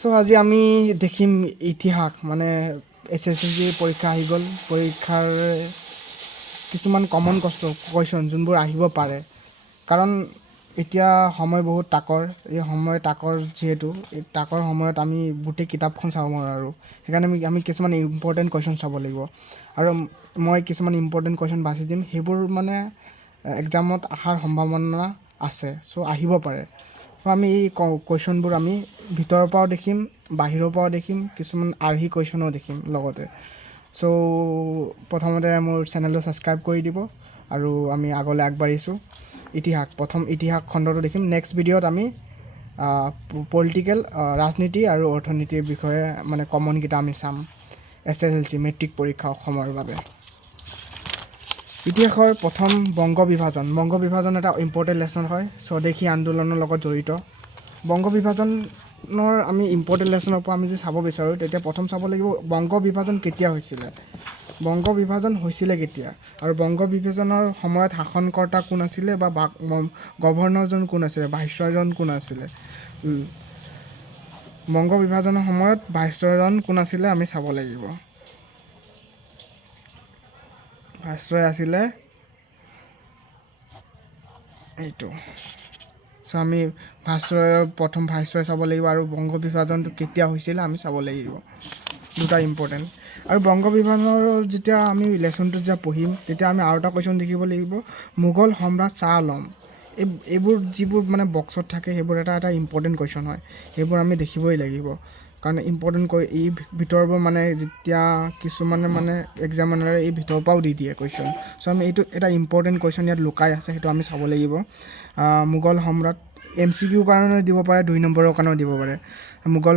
So আজি আমি দেখিম ইতিহাস মানে HSLC পৰীক্ষা আহি গ'ল পৰীক্ষাৰ কিছুমান কমন কুৱেশ্যন যোনবোৰ আহিব পাৰে কাৰণ এতিয়া সময় বহুত তাকৰ এই সময় তাকৰ যিহেতু এই তাকৰ সময়ত আমি গোটেই কিতাপখন চাব নোৱাৰোঁ সেইকাৰণে আমি কিছুমান ইম্পৰ্টেণ্ট কুৱেশ্যন চাব লাগিব আৰু মই কিছুমান ইম্পৰ্টেণ্ট কুৱেশ্যন বাছি দিম সেইবোৰ মানে এক্সামত অহাৰ সম্ভাৱনা আছে চ' আহিব পাৰে চ' আমি এই কুৱেশ্যনবোৰ আমি ভিতৰৰ পৰাও দেখিম বাহিৰৰ পৰাও দেখিম কিছুমান আৰ্হি কুৱেশ্যনো দেখিম লগতে চ' প্ৰথমতে মোৰ চেনেলটো ছাবস্ক্ৰাইব কৰি দিব আৰু আমি আগলৈ আগবাঢ়িছোঁ প্ৰথম ইতিহাস খণ্ডটো দেখিম নেক্সট ভিডিঅ'ত আমি পলিটিকেল ৰাজনীতি আৰু অৰ্থনীতিৰ বিষয়ে মানে কমনকেইটা আমি চাম SSLC মেট্ৰিক পৰীক্ষা অসমৰ বাবে ইতিহাসৰ প্ৰথম বংগ বিভাজন এটা ইম্পৰ্টেণ্ট লেচন হয় স্বদেশী আন্দোলনৰ লগত জড়িত বংগ বিভাজনৰ আমি ইম্পৰ্টেণ্ট লেচনৰ পৰা আমি যদি চাব বিচাৰোঁ তেতিয়া প্ৰথম চাব লাগিব বংগ বিভাজন কেতিয়া হৈছিলে বংগ বিভাজন হৈছিলে কেতিয়া আৰু বংগ বিভাজনৰ সময়ত শাসনকৰ্তা কোন আছিলে বা গভৰ্ণৰজন কোন আছিলে ভাইচৰয়জন কোন আছিলে বংগ বিভাজনৰ সময়ত ভাইচৰয়জন কোন আছিলে আমি চাব লাগিব ভাইচৰয় আছিলে এইটো চ' আমি প্ৰথম ভাইচৰয় চাব লাগিব আৰু বংগ বিভাজনটো কেতিয়া হৈছিলে আমি চাব লাগিব দুটা ইম্পৰ্টেণ্ট আৰু বংগ বিভাজনৰ যেতিয়া আমি লেচনটো যেতিয়া পঢ়িম তেতিয়া আমি আৰু এটা কুৱেশ্যন দেখিব লাগিব মোগল সম্ৰাট শ্বাহ আলম এইবোৰ যিবোৰ মানে বক্সত থাকে সেইবোৰ এটা ইম্পৰ্টেণ্ট কুৱেশ্যন হয় সেইবোৰ আমি দেখিবই লাগিব কাৰণ ইম্পৰ্টেণ্ট এই ভিতৰবোৰ মানে যেতিয়া কিছুমানে মানে এক্সামিনাৰে এই ভিতৰৰ পৰাও দি দিয়ে কুৱেশ্যন চ' আমি এইটো এটা ইম্পৰ্টেণ্ট কুৱেশ্যন ইয়াত লুকাই আছে সেইটো আমি চাব লাগিব মোগল সম্ৰাট MCQ কাৰণে দিব পাৰে 2 নম্বৰৰ কাৰণেও দিব পাৰে মোগল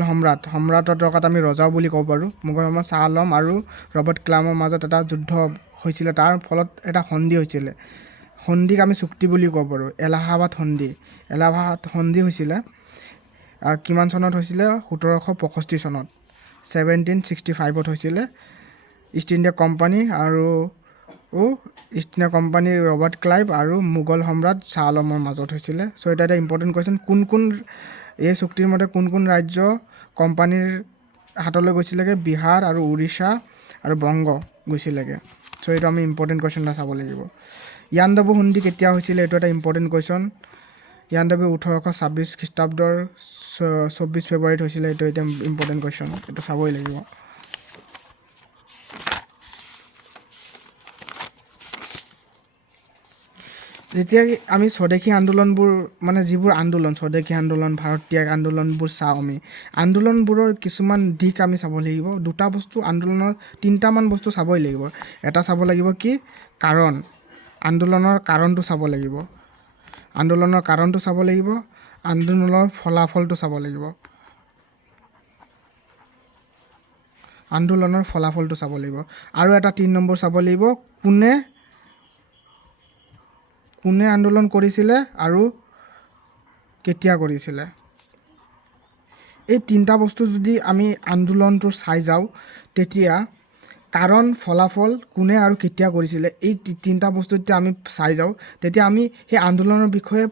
সম্ৰাটৰ টকাত আমি ৰজাও বুলি ক'ব পাৰোঁ মোগল সম্ৰাট শ্বাহ আলম আৰু ৰবাৰ্ট ক্লাইভৰ মাজত এটা যুদ্ধ হৈছিলে তাৰ ফলত এটা সন্ধি হৈছিলে সন্ধিক আমি চুক্তি বুলি ক'ব পাৰোঁ এলাহাবাদ সন্ধি হৈছিলে আৰু কিমান চনত হৈছিলে 1765 চনত 1765ত হৈছিলে east India company Robert Clive আৰু মোগল সম্ৰাট শ্বাহ আলমৰ মাজত হৈছিলে চ' এটা ইম্পৰ্টেণ্ট কুৱেশ্যন কোন এই চুক্তিৰ মতে কোন ৰাজ্য কোম্পানীৰ হাতলৈ গৈছিলেগৈ বিহাৰ আৰু উৰিষ্যা আৰু বংগ গৈছিলেগৈ চ' এইটো আমি ইম্পৰ্টেণ্ট কুৱেশ্যন এটা চাব লাগিব ইয়াণ্ডাবু সন্ধি কেতিয়া হৈছিলে এইটো এটা ইম্পৰ্টেণ্ট কুৱেশ্যন ইয়াণ্ডাবু 1826 খ্ৰীষ্টাব্দৰ 24 ফেব্ৰুৱাৰীত হৈছিলে এইটো এটা ইম্পৰ্টেণ্ট কুৱেশ্যন এইটো চাবই লাগিব যেতিয়া আমি স্বদেশী আন্দোলনবোৰ মানে যিবোৰ স্বদেশী আন্দোলন ভাৰত ত্যাগ আন্দোলনবোৰ চাওঁ আমি আন্দোলনবোৰৰ কিছুমান দিশ আমি চাব লাগিব দুটা বস্তু আন্দোলনৰ তিনিটামান বস্তু চাবই লাগিব এটা চাব লাগিব কি কাৰণ আন্দোলনৰ কাৰণটো চাব লাগিব আন্দোলনৰ ফলাফলটো চাব লাগিব আৰু এটা 3 নম্বৰ চাব লাগিব কোনে আন্দোলন কৰিছিলে আৰু কেতিয়া কৰিছিলে এই তিনিটা বস্তু যদি আমি আন্দোলনটো চাই যাওঁ তেতিয়া কাৰণ ফলাফল কোনে আৰু কেতিয়া কৰিছিলে এই তিনিটা বস্তু যেতিয়া আমি চাই যাওঁ তেতিয়া আমি সেই আন্দোলনৰ বিষয়ে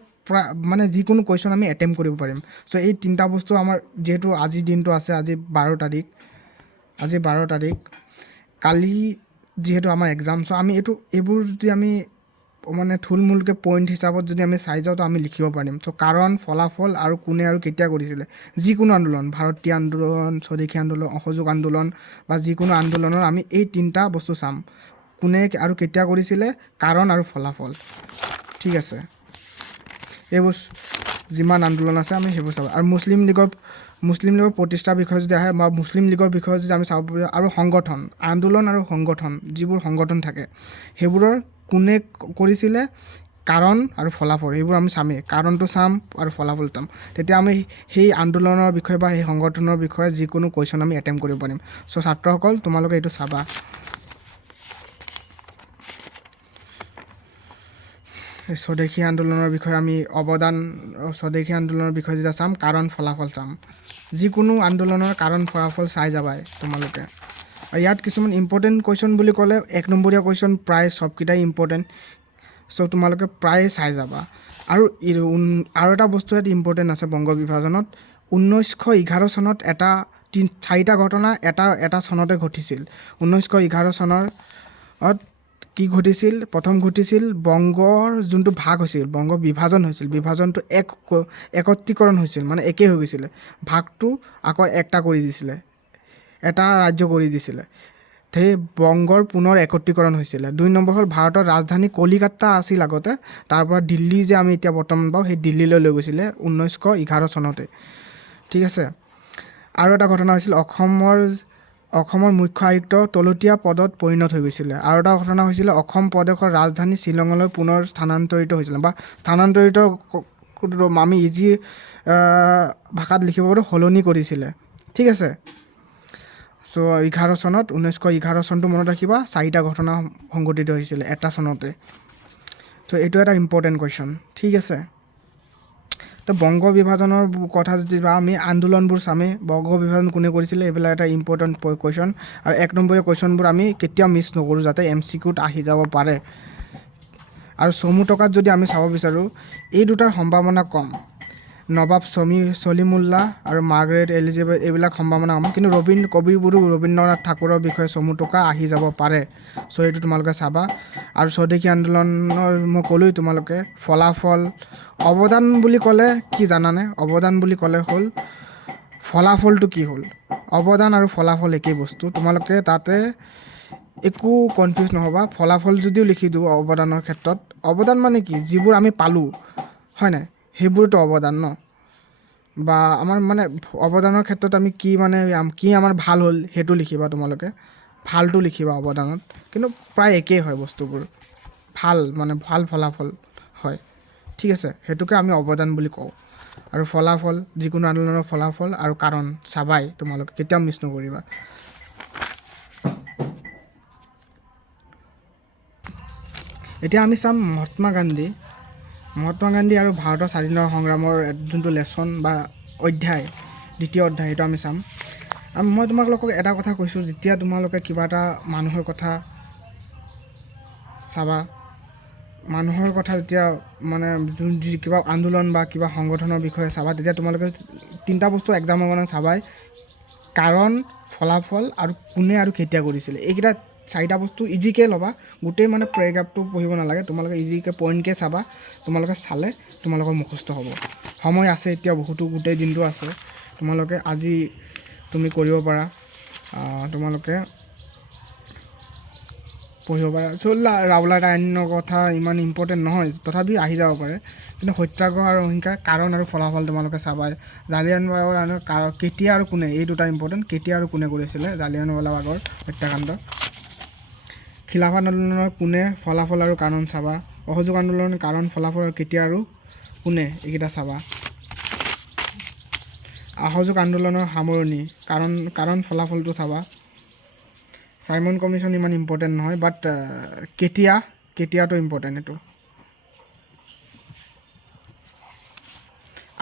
মানে যিকোনো কুৱেশ্যন আমি এটেম্প কৰিব পাৰিম চ' এই তিনিটা বস্তু আমাৰ যিহেতু আজিৰ দিনটো আছে আজি 12 তাৰিখ কালি যিহেতু আমাৰ এক্সাম চ' আমি এইবোৰ যদি আমি মানে থুলমূলকৈ পইণ্ট হিচাপত যদি আমি চাই যাওঁ তো আমি লিখিব পাৰিম চ' কাৰণ ফলাফল আৰু কোনে আৰু কেতিয়া কৰিছিলে যিকোনো আন্দোলন ভাৰতীয় আন্দোলন স্বদেশী আন্দোলন অসহযোগ আন্দোলন বা যিকোনো আন্দোলনৰ আমি এই তিনিটা বস্তু চাম কোনে আৰু কেতিয়া কৰিছিলে কাৰণ আৰু ফলাফল ঠিক আছে এইবোৰ যিমান আন্দোলন আছে আমি সেইবোৰ চাব আৰু মুছলিম লীগৰ প্ৰতিষ্ঠাৰ বিষয়ে যদি আহে বা মুছলিম লীগৰ বিষয়ে যদি আমি চাব পাৰোঁ আৰু সংগঠন আন্দোলন আৰু সংগঠন যিবোৰ সংগঠন থাকে সেইবোৰৰ কোনে কৰিছিলে কাৰণ আৰু ফলাফল এইবোৰ আমি চামেই কাৰণটো চাম আৰু ফলাফল চাম তেতিয়া আমি সেই আন্দোলনৰ বিষয়ে বা সেই সংগঠনৰ বিষয়ে যিকোনো কুৱেশ্যন আমি এটেম্প কৰিব পাৰিম চ' ছাত্ৰসকল তোমালোকে এইটো চাবা স্বদেশী আন্দোলনৰ বিষয়ে আমি স্বদেশী আন্দোলনৰ বিষয়ে যেতিয়া চাম কাৰণ ফলাফল চাম যিকোনো আন্দোলনৰ কাৰণ ফলাফল চাই যাবাই তোমালোকে আৰু ইয়াত কিছুমান ইম্পৰ্টেণ্ট কুৱেশ্যন বুলি ক'লে 1 নম্বৰীয়া কুৱেশ্যন প্ৰায় সবকেইটাই ইম্পৰ্টেণ্ট চ' তোমালোকে প্ৰায়ে চাই যাবা আৰু এটা বস্তু ইয়াত ইম্পৰ্টেণ্ট আছে বংগ বিভাজনত 1911 চনত চাৰিটা ঘটনা এটা চনতে ঘটিছিল 1911 চনৰ কি ঘটিছিল প্ৰথম ঘটিছিল বংগৰ যোনটো ভাগ হৈছিল বংগ বিভাজন হৈছিল বিভাজনটো একত্ৰীকৰণ হৈছিল মানে একেই হৈ গৈছিলে ভাগটো আকৌ একটা কৰি দিছিলে এটা ৰাজ্য কৰি দিছিলে সেই বংগৰ পুনৰ একত্ৰীকৰণ হৈছিলে 2 নম্বৰ হ'ল ভাৰতৰ ৰাজধানী কলিকতা আছিল আগতে তাৰ পৰা দিল্লী যে আমি এতিয়া বৰ্তমান পাওঁ সেই দিল্লীলৈ লৈ গৈছিলে 1911 চনতে ঠিক আছে আৰু এটা ঘটনা হৈছিল অসমৰ মুখ্য আয়ুক্ত তলতীয়া পদত পৰিণত হৈ গৈছিলে আৰু এটা ঘটনা হৈছিলে অসম প্ৰদেশৰ ৰাজধানী শ্বিলঙলৈ পুনৰ স্থানান্তৰিত হৈছিলে বা স্থানান্তৰিত আমি ইজি ভাষাত লিখিব পাৰোঁ সলনি কৰিছিলে ঠিক আছে চ' 11 চনত 1911 চনটো মনত ৰাখিবা চাৰিটা ঘটনা সংঘটিত হৈছিলে এটা চনতে চ' এইটো এটা ইম্পৰ্টেণ্ট কুৱেশ্যন ঠিক আছে তো বংগ বিভাজনৰ কথা যদি বা আমি আন্দোলনবোৰ চামে বংগ বিভাজন কোনে কৰিছিলে এইবিলাক এটা ইম্পৰ্টেণ্ট কুৱেশ্যন আৰু 1 নম্বৰীয়া কুৱেশ্যনবোৰ আমি কেতিয়াও মিছ নকৰোঁ যাতে MCQত আহি যাব পাৰে আৰু চমু টকাত যদি আমি চাব বিচাৰোঁ এই দুটাৰ সম্ভাৱনা কম নবাব সলিমুল্লাহ আৰু মাৰ্গাৰেট এলিজাবেথ এইবিলাক সম্ভাৱনা কম কিন্তু কবিগুৰু ৰবীন্দ্ৰনাথ ঠাকুৰৰ বিষয়ে চমু টকা আহি যাব পাৰে চ' এইটো তোমালোকে চাবা আৰু স্বদেশী আন্দোলনৰ মই ক'লোৱেই তোমালোকে ফলাফল অৱদান বুলি ক'লে কি জানানে অৱদান বুলি ক'লে হ'ল ফলাফলটো কি হ'ল অৱদান আৰু ফলাফল একেই বস্তু তোমালোকে তাতে একো কনফিউজ নহ'বা ফলাফল যদিও লিখি দিওঁ অৱদানৰ ক্ষেত্ৰত অৱদান মানে কি যিবোৰ আমি পালোঁ হয় নাই সেইবোৰতো অৱদান ন বা আমাৰ মানে অৱদানৰ ক্ষেত্ৰত আমি কি আমাৰ ভাল হ'ল সেইটো লিখিবা তোমালোকে ভালটো লিখিবা অৱদানত কিন্তু প্ৰায় একেই হয় বস্তুবোৰ ভাল মানে ভাল ফলাফল হয় ঠিক আছে সেইটোকে আমি অৱদান বুলি কওঁ আৰু ফলাফল যিকোনো আন্দোলনৰ ফলাফল আৰু কাৰণ চাবাই তোমালোকে কেতিয়াও মিছ নকৰিবা এতিয়া আমি চাম মহাত্মা গান্ধী আৰু ভাৰতৰ স্বাধীনতা সংগ্ৰামৰ যোনটো লেচন বা অধ্যায় দ্বিতীয় অধ্যায় সেইটো আমি চাম মই তোমালোকক এটা কথা কৈছোঁ যেতিয়া তোমালোকে কিবা এটা মানুহৰ কথা চাবা মানুহৰ কথা যেতিয়া মানে কিবা আন্দোলন বা কিবা সংগঠনৰ বিষয়ে চাবা তেতিয়া তোমালোকে 3টা বস্তু এক্সামৰ কাৰণে চাবাই কাৰণ ফলাফল আৰু কোনে আৰু কেতিয়া কৰিছিলে এইকেইটা 4টা বস্তু ইজিকৈ ল'বা গোটেই মানে পেৰেগ্ৰাফটো পঢ়িব নালাগে তোমালোকে ইজিকৈ পইণ্টকৈ চাবা তোমালোকে চালে তোমালোকৰ মুখস্থ হ'ব সময় আছে এতিয়া বহুতো গোটেই দিনটো আছে তোমালোকে আজি তুমি কৰিব পাৰা তোমালোকে পঢ়িব পাৰা ৰাওলাট আইনৰ কথা ইমান ইম্পৰ্টেণ্ট নহয় তথাপি আহি যাব পাৰে কিন্তু সত্যাগ্ৰহ আৰু অহিংসা কাৰণ আৰু ফলাফল তোমালোকে চাবাই জালিয়ানৱালাবাগৰ কেতিয়া আৰু কোনে এই দুটা ইম্পৰ্টেণ্ট কেতিয়া আৰু কোনে কৰিছিলে জালিয়ানৱালাবাগৰ হত্যাকাণ্ড খিলাফত আন্দোলনৰ কোনে ফলাফল আৰু কাৰণ চাবা অসহযোগ আন্দোলনৰ কাৰণ ফলাফল আৰু কেতিয়া আৰু কোনে এইকেইটা চাবা অসহযোগ আন্দোলনৰ সামৰণি কাৰণ ফলাফলটো চাবা চাইমন কমিশ্যন ইমান ইম্পৰ্টেণ্ট নহয় বাট কেতিয়াটো ইম্পৰ্টেণ্ট এইটো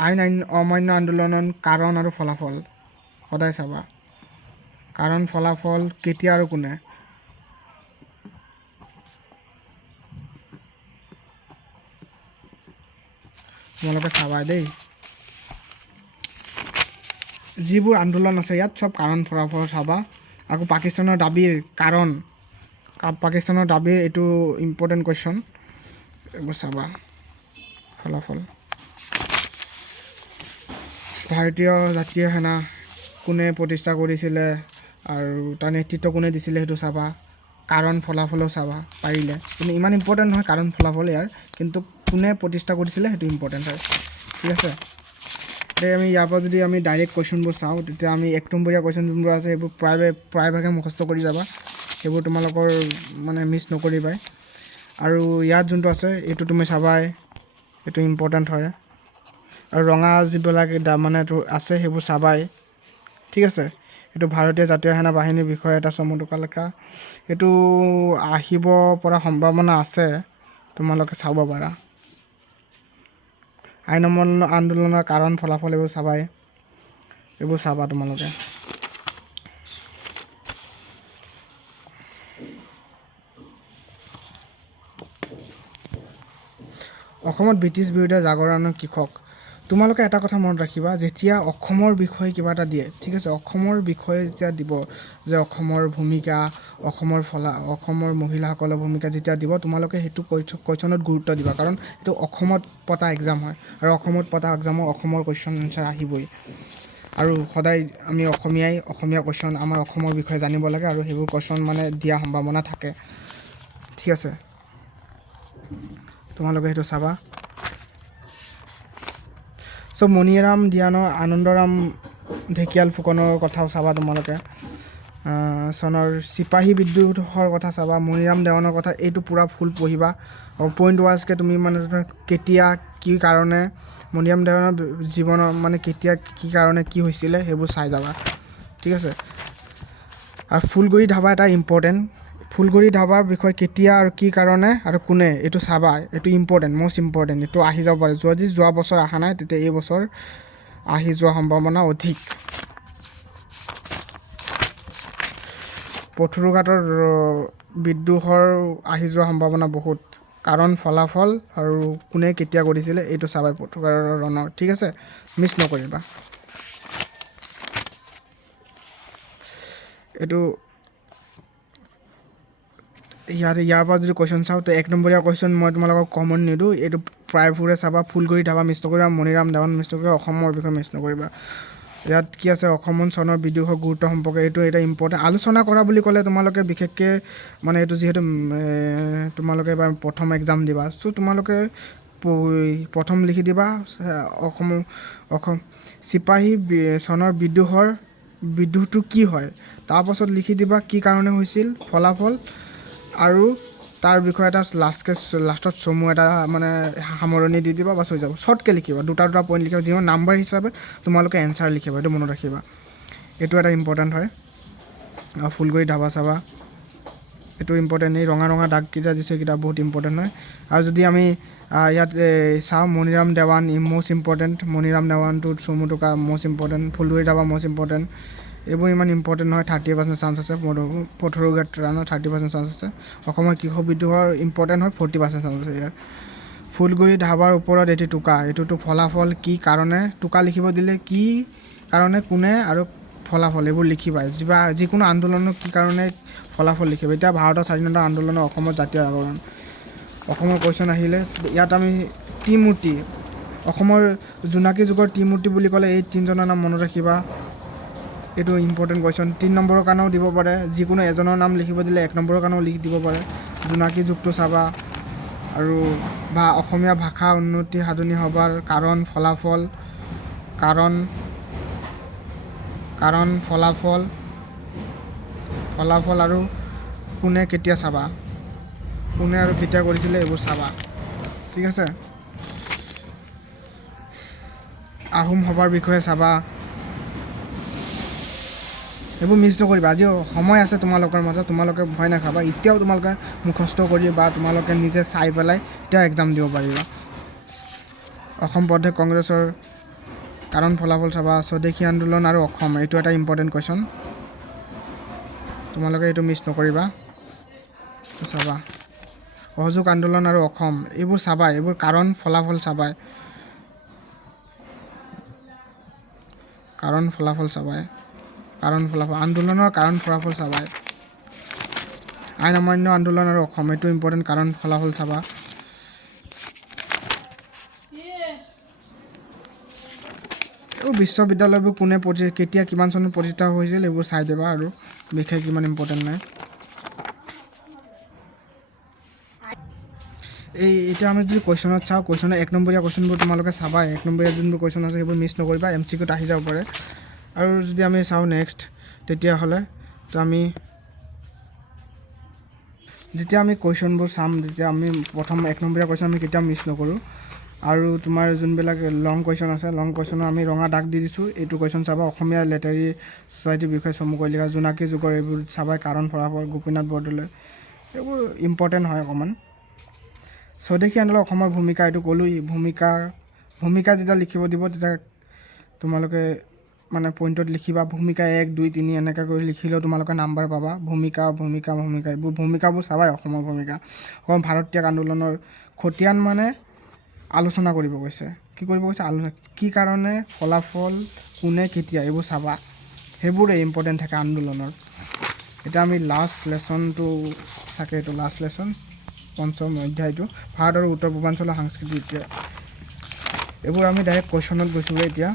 আইন অমান্য আন্দোলনৰ কাৰণ আৰু ফলাফল সদায় চাবা কাৰণ ফলাফল কেতিয়া আৰু কোনে তোমালোকে চাবা দেই যিবোৰ আন্দোলন আছে ইয়াত চব কাৰণ ফলাফল চাবা আকৌ পাকিস্তানৰ দাবীৰ কাৰণ পাকিস্তানৰ দাবীৰ এইটো ইম্পৰ্টেণ্ট কুৱেশ্যন এইবোৰ চাবা ফলাফল ভাৰতীয় জাতীয় সেনা কোনে প্ৰতিষ্ঠা কৰিছিলে আৰু তাৰ নেতৃত্ব কোনে দিছিলে সেইটো চাবা কাৰণ ফলাফলো চাবা পাৰিলে কিন্তু ইমান ইম্পৰ্টেণ্ট নহয় কাৰণ ফলাফল ইয়াৰ কিন্তু কোনে প্ৰতিষ্ঠা কৰিছিলে সেইটো ইম্পৰ্টেণ্ট হয় ঠিক আছে এতিয়া আমি ইয়াৰ পৰা যদি আমি ডাইৰেক্ট কুৱেশ্যনবোৰ চাওঁ তেতিয়া আমি 1 নম্বৰীয়া কুৱেশ্যন যোনবোৰ আছে সেইবোৰ প্ৰায়ভাগে মুখস্থ কৰি যাবা সেইবোৰ তোমালোকৰ মানে মিছ নকৰিবাই আৰু ইয়াত যোনটো আছে এইটো তুমি চাবাই এইটো ইম্পৰ্টেণ্ট হয় আৰু ৰঙা যিবিলাক মানে আছে সেইবোৰ চাবাই ঠিক আছে এইটো ভাৰতীয় জাতীয় সেনা বাহিনীৰ বিষয়ে এটা চমু টকা লেখা এইটো আহিব পৰা সম্ভাৱনা আছে তোমালোকে চাব পাৰা আইন অমান্য আন্দোলনৰ কাৰণ ফলাফল এইবোৰ চাবা তোমালোকে অসমত ব্ৰিটিছ বিৰোধী জাগৰণৰ কৃষক তোমালোকে এটা কথা মনত ৰাখিবা, যেতিয়া অসমৰ বিষয়ে কিবা এটা দিয়ে, ঠিক আছে, অসমৰ বিষয়ে যেতিয়া দিব যে অসমৰ ভূমিকা, অসমৰ মহিলাসকলৰ ভূমিকা যেতিয়া দিব, তোমালোকে সেইটো কুৱেশ্যনত গুৰুত্ব দিবা, কাৰণ এইটো অসমত পতা এক্সাম হয়, আৰু অসমত পতা এক্সামত অসমৰ কুৱেশ্যন এনচাৰ আহিবই। আৰু সদায় আমি অসমীয়া কুৱেশ্যন আমাৰ অসমৰ বিষয়ে জানিব লাগে, আৰু সেইবোৰ কুৱেশ্যন মানে দিয়া সম্ভাৱনা থাকে, ঠিক আছে। তোমালোকে সেইটো চাবা। চ' মণিৰাম দিয়ানৰ আনন্দৰাম ঢেকীয়াল ফুকনৰ কথাও চাবা তোমালোকে। চনৰ চিপাহী বিদ্ৰোহৰ কথা চাবা, মণিৰাম দেৱানৰ কথা, এইটো পূৰা ফুল পঢ়িবা, আৰু পইণ্ট ৱাইজকৈ তুমি মানে কেতিয়া কি কাৰণে মণিৰাম দেৱানৰ জীৱনৰ মানে কেতিয়া কি কাৰণে কি হৈছিলে সেইবোৰ চাই যাবা, ঠিক আছে। আৰু ফুলগুৰি ধাবা এটা ইম্পৰ্টেণ্ট, ফুলগুৰি ধাবাৰ বিষয়ে কেতিয়া আৰু কি কাৰণে আৰু কোনে, এইটো চাবা, এইটো ইম্পৰ্টেণ্ট, মষ্ট ইম্পৰ্টেণ্ট, এইটো আহি যাব পাৰে। যদি যোৱা বছৰ অহা নাই তেতিয়া এই বছৰ আহি যোৱা সম্ভাৱনা অধিক। পথৰুঘাটৰ বিদ্ৰোহৰ আহি যোৱা সম্ভাৱনা বহুত, কাৰণ ফলাফল আৰু কোনে কেতিয়া কৰিছিলে এইটো চাবা, পথৰুঘাটৰ ৰণৰ, ঠিক আছে, মিছ নকৰিবা। এইটো ইয়াৰ পৰা যদি কুৱেশ্যন চাওঁ, তো 1 নম্বৰীয়া কুৱেশ্যন মই তোমালোকক কমন নিদিওঁ, এইটো প্ৰায়বোৰে চাবা। ফুলগুৰি ধাবা মিছ নকৰিবা, মণিৰাম দেৱান মিছ নকৰিবা, অসমৰ বিষয়ে মিছ নকৰিবা। ইয়াত কি আছে, অসমৰ চনৰ বিদ্ৰোহৰ গুৰুত্ব সম্পৰ্কে, এইটো এটা ইম্পৰ্টেণ্ট আলোচনা কৰা বুলি ক'লে তোমালোকে বিশেষকৈ মানে এইটো যিহেতু তোমালোকে এবাৰ প্ৰথম এক্সাম দিবা, চ' তোমালোকে প্ৰথম লিখি দিবা অসম চিপাহী চনৰ বিদ্ৰোহটো কি হয়, তাৰপাছত লিখি দিবা কি কাৰণে হৈছিল, ফলাফল, আৰু তাৰ বিষয়ে এটা লাষ্টত চমু এটা মানে সামৰণি দি দিবা, বাছ হৈ যাব। শ্বৰ্টকৈ লিখিবা, দুটা পইণ্ট লিখিবা, যিমান নাম্বাৰ হিচাপে তোমালোকে এনচাৰ লিখিবা, এইটো মনত ৰাখিবা, এইটো এটা ইম্পৰ্টেণ্ট হয়। আৰু ফুলগুৰি ধাবা চাবা, এইটো ইম্পৰ্টেণ্ট, এই ৰঙা দাগকেইটা দিছে এইকেইটা বহুত ইম্পৰ্টেণ্ট হয়। আৰু যদি আমি ইয়াত চাওঁ, মণিৰাম দেৱান মষ্ট ইম্পৰ্টেণ্ট, মণিৰাম দেৱানটো চমু টোকা most important, Phulaguri Dhawa most important, এইবোৰ ইমান ইম্পৰ্টেণ্ট নহয়, 30% চান্স আছে। পথৰুঘাট ৰাণৰ 30% চান্স আছে। অসমৰ কৃষক বিদ্ৰোহৰ ইম্পৰ্টেণ্ট হয়, 40% চান্স আছে ইয়াৰ। ফুলগুৰি ধাবাৰ ওপৰত এটি টোকা, এইটোতো ফলাফল, কি কাৰণে, টোকা লিখিব দিলে কি কাৰণে, কোনে আৰু ফলাফল, এইবোৰ লিখিবা। যিকোনো আন্দোলনৰ কি কাৰণে ফলাফল লিখিবা। এতিয়া ভাৰতৰ স্বাধীনতা আন্দোলনৰ অসমৰ জাতীয় আন্দোলন, অসমৰ কুৱেশ্যন আহিলে ইয়াত আমি ত্ৰিমূৰ্তি, অসমৰ জোনাকী যুগৰ ত্ৰিমূৰ্তি বুলি ক'লে এই 3জনৰ নাম মনত ৰাখিবা, এইটো ইম্পৰ্টেণ্ট কুৱেশ্যন। 3 নম্বৰৰ কাৰণেও দিব পাৰে, যিকোনো এজনৰ নাম লিখিব দিলে 1 নম্বৰৰ কাৰণেও লিখি দিব পাৰে। জোনাকী যুগটো চাবা, আৰু অসমীয়া ভাষা উন্নতি সাধনী সভাৰ কাৰণ, ফলাফল, ফলাফল আৰু কোনে কেতিয়া চাবা, কোনে আৰু কেতিয়া কৰিছিলে এইবোৰ চাবা, ঠিক আছে। আহোম সভাৰ বিষয়ে চাবা, এইবোৰ মিছ নকৰিবা। আজিও সময় আছে তোমালোকৰ মাজত, তোমালোকে ভয় নাখাবা, এতিয়াও তোমালোকে মুখস্থ কৰি বা তোমালোকে নিজে চাই পেলাই এতিয়াও এক্সাম দিব পাৰিবা। অসম প্ৰদেশ কংগ্ৰেছৰ কাৰণ ফলাফল চাবা, স্বদেশী আন্দোলন আৰু অসম, এইটো এটা ইম্পৰ্টেণ্ট কুৱেশ্যন, তোমালোকে এইটো মিছ নকৰিবা, চাবা। অসহযোগ আন্দোলন আৰু অসম, এইবোৰ চাবা, এইবোৰ কাৰণ ফলাফল চাবা, আন্দোলনৰ কাৰণ ফলাফল চাবা। আইন অমান্য আন্দোলন আৰু অসম, এইটো ইম্পৰ্টেণ্ট, কাৰণ ফলাফল চাবা। এইবোৰ বিশ্ববিদ্যালয়বোৰ কোনে কেতিয়া কিমান চনত প্ৰতিষ্ঠা হৈছিল এইবোৰ চাই দিবা, আৰু বিশেষ ইমান ইম্পৰ্টেণ্ট নাই। এতিয়া আমি যদি কুৱেশ্যনত চাওঁ, কুৱেশ্যনৰ 1 নম্বৰীয়া কুৱেশ্যনবোৰ তোমালোকে চাবা, 1 নম্বৰীয়া যোনবোৰ কুৱেশ্যন আছে সেইবোৰ মিছ নকৰিবা, MCQত আহি যাব পাৰে। আৰু যদি আমি চাওঁ নেক্সট, তেতিয়াহ'লে তো যেতিয়া আমি কুৱেশ্যনবোৰ চাম, যেতিয়া আমি প্ৰথম 1 নম্বৰীয়া কুৱেশ্যন আমি কেতিয়াও মিছ নকৰোঁ। আৰু তোমাৰ যোনবিলাক লং কুৱেশ্যন আছে, লং কুৱেশ্যনৰ আমি ৰঙা দাগ দি দিছোঁ, এইটো কুৱেশ্যন চাবা। অসমীয়া লিটাৰেৰী ছ'চাইটিৰ বিষয়ে চমুকৈ লিখা, জোনাকী যুগৰ, এইবোৰ চাবা। কাৰণ ফলাফল, গোপীনাথ বৰদলৈ, এইবোৰ ইম্পৰ্টেণ্ট হয় অকণমান। স্বদেশী আন্দোলন অসমৰ ভূমিকা, এইটো ক'লোঁই, ভূমিকা যেতিয়া লিখিব দিব তেতিয়া তোমালোকে মানে পইণ্টত লিখিবা, ভূমিকা 1, 2, 3 এনেকৈ কৰি লিখিলেও তোমালোকে নাম্বাৰ পাবা। ভূমিকা এইবোৰ ভূমিকাবোৰ চাবাই। অসমৰ ভূমিকা, অসম ভাৰত ত্যাগ আন্দোলনৰ খতিয়ান মানে আলোচনা কৰিব কৈছে, কি কৰিব কৈছে আলোচনা কি কাৰণে ফলাফল কোনে কেতিয়া এইবোৰ চাবা সেইবোৰে ইম্পৰ্টেণ্ট থাকে আন্দোলনৰ এটা আমি লাষ্ট লেসনটো চাকে এইটো লাষ্ট লেসন পঞ্চম অধ্যায়টো ভাৰত আৰু উত্তৰ পূৰ্বাঞ্চলৰ সাংস্কৃতিক ইতিহাস এইবোৰ আমি ডাইৰেক্ট কোৱেশ্যনত গৈছোঁ এতিয়া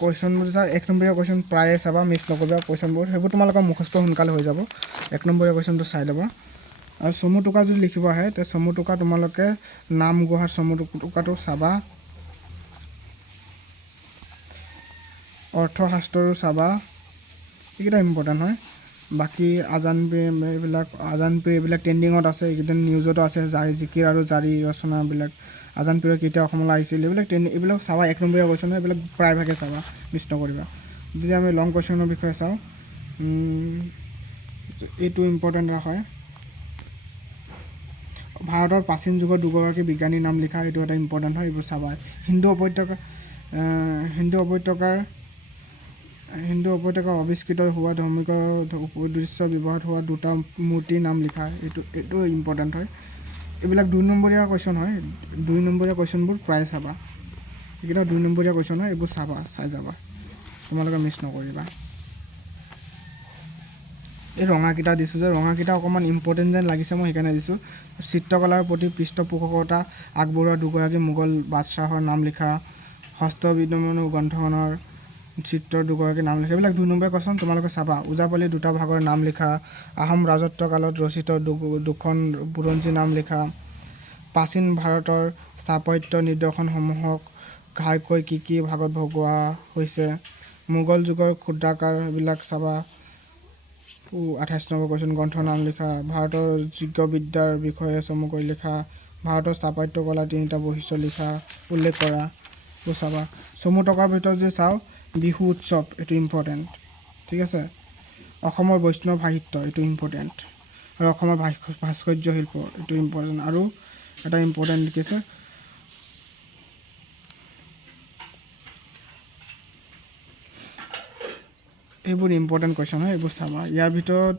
কোৱেশ্যনবোৰ চাওঁ 1 নম্বৰীয়া কোৱেশ্যন প্ৰায়ে চাবা মিছ নকৰিবা কোৱেশ্যনবোৰ সেইবোৰ তোমালোকৰ মুখস্থ সোনকালে হৈ যাব 1 নম্বৰীয়া কোৱেশ্যনটো চাই ল'বা আৰু চমু টোকা যদি লিখিব আহে তে চমু টোকা তোমালোকে নাম গুহাৰ চমু টোকাটো চাবা অৰ্থশাস্ত্ৰৰো চাবা এইকেইটা ইম্পৰ্টেণ্ট হয় বাকী আজান পীৰ এইবিলাক ট্ৰেণ্ডিঙত আছে এইকেইটা নিউজতো আছে জিকিৰ আৰু জাৰি ৰচনাবিলাক আজান পীৰ কেতিয়া অসমলৈ আহিছিল এইবিলাক চাবা 1 নম্বৰীয়া কোৱেশ্যন এইবিলাক প্ৰায়ভাগে চাবা মিছ নকৰিবা যদি আমি লং কোৱেশ্যনৰ বিষয়ে চাওঁ এইটো ইম্পৰ্টেণ্ট হয় ভাৰতৰ প্ৰাচীন যুগৰ দুগৰাকী বিজ্ঞানীৰ নাম লিখা এইটো এটা ইম্পৰ্টেণ্ট হয় এইবোৰ চাবা হিন্দু উপত্যকা আৱিষ্কৃত হোৱা ধৰ্মিক উদ্দেশ্য ব্যৱহাৰ হোৱা দুটা মূৰ্তিৰ নাম লিখা এইটো ইম্পৰ্টেণ্ট হয় এইবিলাক 2 নম্বৰীয়া কোৱেশ্যন হয় 2 নম্বৰীয়া কোৱেশ্যনবোৰ প্ৰায় চাবা এইকেইটা 2 নম্বৰীয়া কোৱেশ্যন হয় এইবোৰ চাই যাবা তোমালোকে মিছ নকৰিবা এই ৰঙাকেইটা দিছোঁ যে ৰঙাকেইটা অকণমান ইম্পৰ্টেণ্ট যেন লাগিছে মই সেইকাৰণে দিছোঁ চিত্ৰকলাৰ প্ৰতি পৃষ্ঠপোষকতা আগবঢ়োৱা দুগৰাকী মোগল বাদশ্বাহৰ নাম লিখা হস্তবিদ্যমান গ্ৰন্থখনৰ চিত্ৰ দুগৰাকী নাম লিখা এইবিলাক 2 নম্বৰীয়া কোৱেশ্যন তোমালোকে চাবা ওজাপালি দুটা ভাগৰ নাম লিখা আহোম ৰাজত্ব কালত ৰচিত দুখন বুৰঞ্জী নাম লিখা প্ৰাচীন ভাৰতৰ স্থাপত্য নিদৰ্শনসমূহক ঘাইকৈ কি ভাগত ভগোৱা হৈছে মোগল যুগৰ ক্ষুদ্ৰাকাৰ এইবিলাক চাবা 28 নম্বৰ কোৱেশ্যন গ্ৰন্থৰ নাম লিখা ভাৰতৰ যোগ্যবিদ্যাৰ বিষয়ে চমুকৈ লিখা ভাৰতৰ স্থাপত্য কলাৰ 3টা বৈশিষ্ট্য লিখা উল্লেখ কৰা চাবা চমু টকাৰ ভিতৰত যে চাওঁ বিহু উৎসৱ এইটো ইম্পৰ্টেণ্ট ঠিক আছে অসমৰ বৈষ্ণৱ সাহিত্য এইটো ইম্পৰ্টেণ্ট আৰু অসমৰ ভাস্কৰ্য শিল্প এইটো ইম্পৰ্টেণ্ট আৰু এটা ইম্পৰ্টেণ্ট লিখিছে এইবোৰ ইম্পৰ্টেণ্ট কোৱেশ্যন হয় এইবোৰ চাবা ইয়াৰ ভিতৰত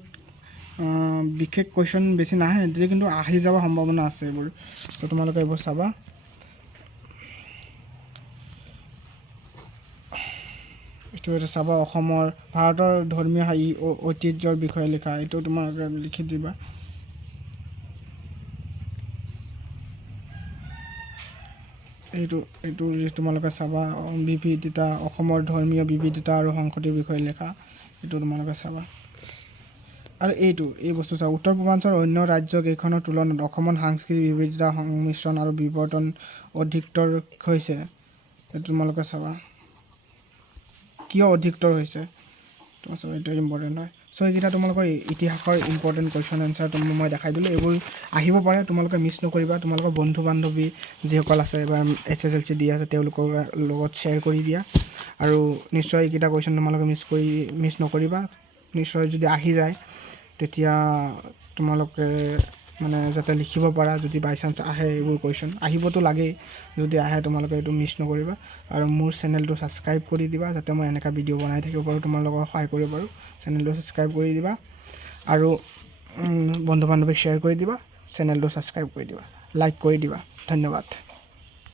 বিশেষ কোৱেশ্যন বেছি নাহে কিন্তু আহি যাব সম্ভাৱনা আছে এইবোৰ চ' তোমালোকে এইবোৰ চাবা এইটো চাবা অসমৰ ভাৰতৰ ধৰ্মীয় ঐতিহ্যৰ বিষয়ে লিখা এইটো তোমালোকে লিখি দিবা এইটো তোমালোকে চাবা বিবিধতা অসমৰ ধৰ্মীয় বিবিধতা আৰু সংস্কৃতিৰ বিষয়ে লিখা এইটো তোমালোকে চাবা আৰু এই বস্তু চাবা উত্তৰ পূৰ্বাঞ্চলৰ অন্য ৰাজ্যকেইখনৰ তুলনাত অসমৰ সাংস্কৃতিক বিবিধতা সংমিশ্ৰণ আৰু বিৱৰ্তন অধিকতৰ হৈছে এইটো তোমালোকে চাবা কিয় অধিকতৰ হৈছে চাবা এইটো ইম্পৰ্টেণ্ট হয় চ' এইকেইটা তোমালোকৰ ইতিহাসৰ ইম্পৰ্টেণ্ট কুৱেশ্যন এনচাৰ মই দেখাই দিলোঁ এইবোৰ আহিব পাৰে তোমালোকে মিছ নকৰিবা তোমালোকৰ বন্ধু বান্ধৱী যিসকল আছে এবাৰ HSLC দি আছে তেওঁলোকৰ লগত শ্বেয়াৰ কৰি দিয়া আৰু নিশ্চয় এইকেইটা কুৱেশ্যন তোমালোকে মিছ নকৰিবা নিশ্চয় যদি আহি যায় তেতিয়া তোমালোকে মানে যাতে লিখিব পাৰা যদি বাই চান্স আহে এইবোৰ কুৱেশ্যন আহিবতো লাগেই যদি আহে তোমালোকে এইটো মিছ নকৰিবা আৰু মোৰ চেনেলটো ছাবস্ক্ৰাইব কৰি দিবা যাতে মই এনেকুৱা ভিডিঅ' বনাই থাকিব পাৰোঁ তোমালোকৰ সহায় কৰিব পাৰোঁ চেনেলটো ছাবস্ক্ৰাইব কৰি দিবা আৰু বন্ধু বান্ধৱীক শ্বেয়াৰ কৰি দিবা চেনেলটো ছাবস্ক্ৰাইব কৰি দিবা লাইক কৰি দিবা ধন্যবাদ